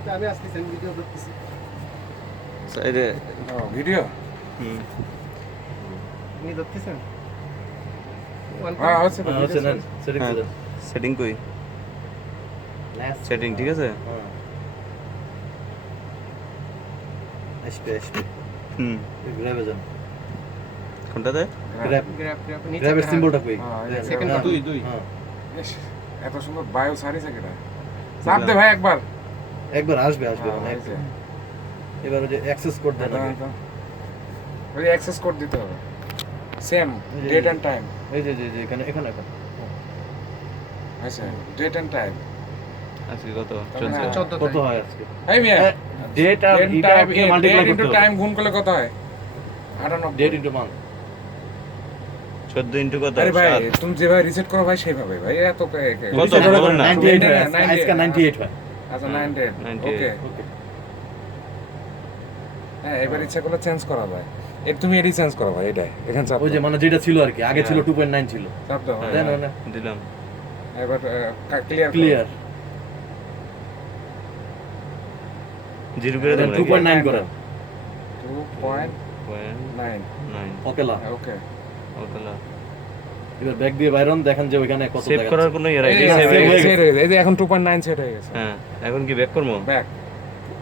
আচ্ছা আমি আসতেছি, আমি ভিডিও করতেছি। সাইডে ভিডিও আপনি ধরতেছেন? হ্যাঁ হচ্ছে তো হচ্ছে না সেটিং হ্যাঁ করে সেটিং কই সেটিং ঠিক আছে আসবে হুম গ্র্যাবে যান কোনটাতে গ্র্যাব গ্র্যাব গ্র্যাব নিচে গ্র্যাবের হ্যাঁ। সিম্বলটা কই Second হ্যাঁ, button। দুই হ্যাঁ ইস, এত সুন্দর বায়ো সারিছে কেটা চাপ দে ভাই একবার একবার আসবে মানে এই যে, এবার ওই যে অ্যাক্সেস কোড দেন আগে। ওই অ্যাক্সেস কোড দিতে হবে সেম এই যে- ডেট এন্ড টাইম এই যে এখানে এখন আচ্ছা ডেট এন্ড টাইম আজকে কত তার মানে 14 কত হয় আজকে এই মিয়া ডেট আর ডেট এটা টাইম মাল্টিপ্লাই ইনটু করতে টাইম হবে গুণ করলে কত হয় 98 ডেট ইনটু মান্থ 14 ইনটু কত আরে ভাই 7 তুমি যেভাবে রিসেট করো ভাই সেভাবে ভাই এত কত বলেন না 98 হয় না, 98 আজকে 98 হয় আচ্ছা হ্যাঁ, 98 98 ওকে ওকে হ্যাঁ এবার ইচ্ছা করলে চেঞ্জ করা যায় তুমি এডি চেঞ্জ করো ভাই এটাই এখানে চাপ ওই যে মানে যেটা ছিল আর কি আগে ছিল হ্যাঁ। 2.9 ছিল চাপ দাও হ্যাঁ, দেন না দিলাম এবার ক্লিয়ার ক্লিয়ার জিরো করে দেব 2.9 করেন 2.9 ওকেলা ওকে ওকেলা এবার ব্যাক দিয়ে বাইরন দেখেন যে ওইখানে কত সেভ দেখাচ্ছে। করার কোনো ইয়ে এই রাইট যে, সেভ হয়ে গেছে সেট হয়ে গেছে। এই যে এখন 2.9 সেট হয়ে গেছে হ্যাঁ এখন কি ব্যাক করব ব্যাক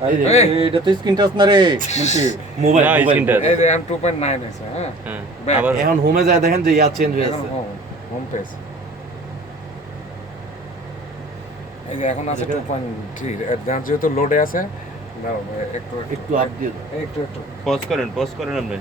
এই যে, এই, এটা তো স্ক্রিন টাচ না রে মুন্সি। মোবাইল না, মোবাইল স্ক্রিনটা। এই যে এখন 2.9 হয়েছে হ্যাঁ হ্যাঁ Back. আবার এখন হোমে যায় দেখেন যে ইয়া চেঞ্জ হয়ে এখন আছে হোম পেজ এই যে এখন আছে 2.3 যেহেতু লোডে আছে দাও একটু একটু আপ দিয়ে দাও। একটু পজ করেন আপনি